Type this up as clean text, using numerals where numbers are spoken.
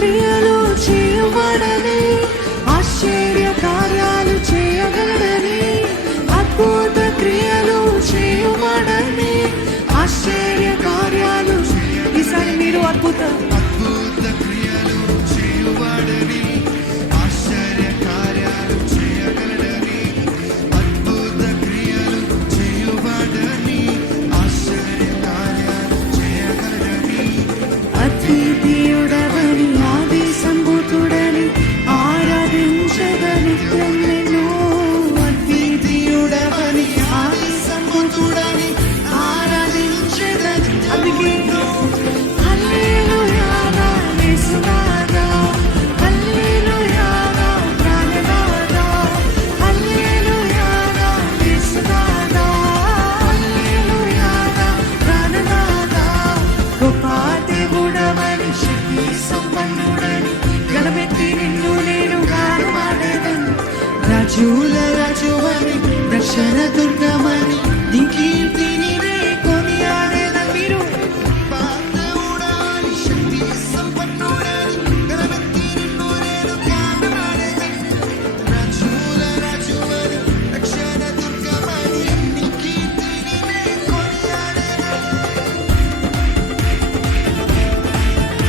క్రియలు చేయువాడని, ఆశ్చర్య కార్యాలు చేయగలడని, అద్భుత క్రియలు చేయువాడని, ఆశ్చర్య కార్యాలు. ఈసారి మీరు అద్భుత క్రియలు చేయువాడని, ఆశ్చర్య కార్యాలు చేయగలడని, అద్భుత క్రియలు చేయువాడని, ఆశ్చర్య కార్యాలు చేయగలడని, అద్వితీయుడవని ఆది సంభూతుడని ఆరాధించదని నిన్ను. అద్వితీయుడవని ఆది సంభూతుడని ఆరాధించెదను. అందుకే హల్లెలూయా నా యేసునాథా, హల్లెలూయా నా ప్రాణనాథా, హల్లెలూయా నా యేసునాథా, హల్లెలూయా నా ప్రాణనాథా. గొప్ప దేవుడవని శక్తి సంపన్నుడని గణమెత్తి నిన్ను నేను గానమాడేదను. రాజుల రాజువని రక్షణ దుర్గమని నీ కీర్తిని నే కొనియాడేదను. మీరు దేవుడవని శక్తి సంపన్నుడని